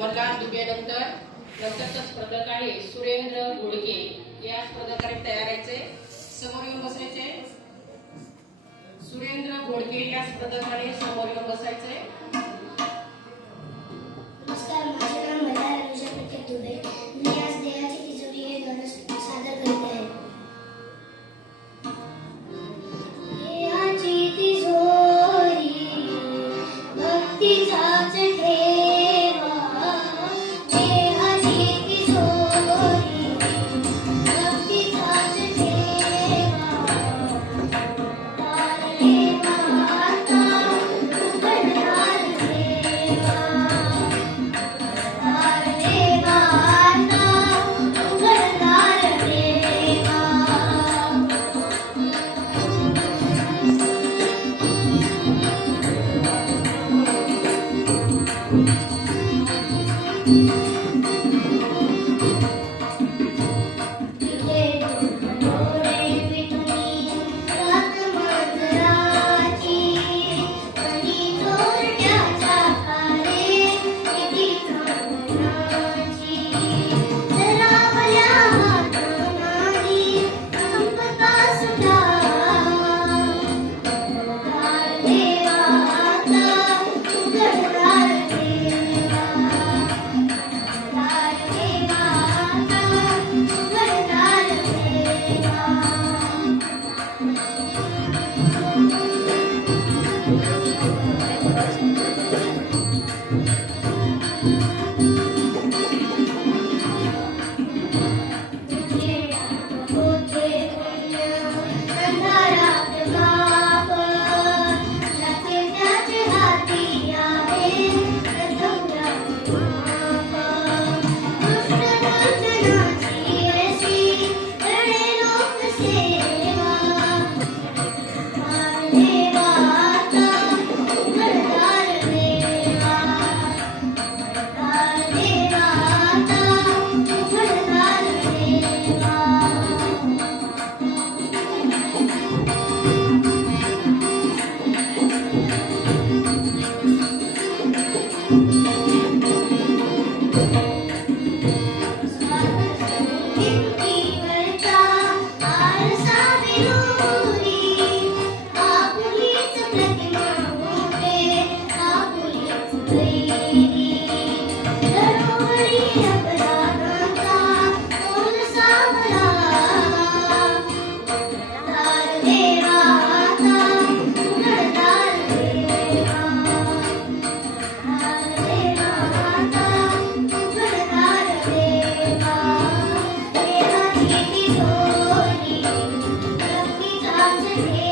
मल्हार दुबेनंतर नंतरचा स्पर्धक आहे सुरेंद्र घोडके. या स्पर्धकाने तयारायचे, समोर येऊन बसायचे. सुरेंद्र घोडके या स्पर्धकाने समोर येऊन बसायचे. नमस्कार, माझे नाव मल्हार दुबे. मी आज देहाची तिजोरी हे गाणं सादर करीत आहे. देहाची तिजोरी भक्तीचाच ठेवा, देहाची तिजोरी भक्तीचाच ठेवा. तारे माता उघडणार देवा, तारे माता उघडणार देवा. Thank you.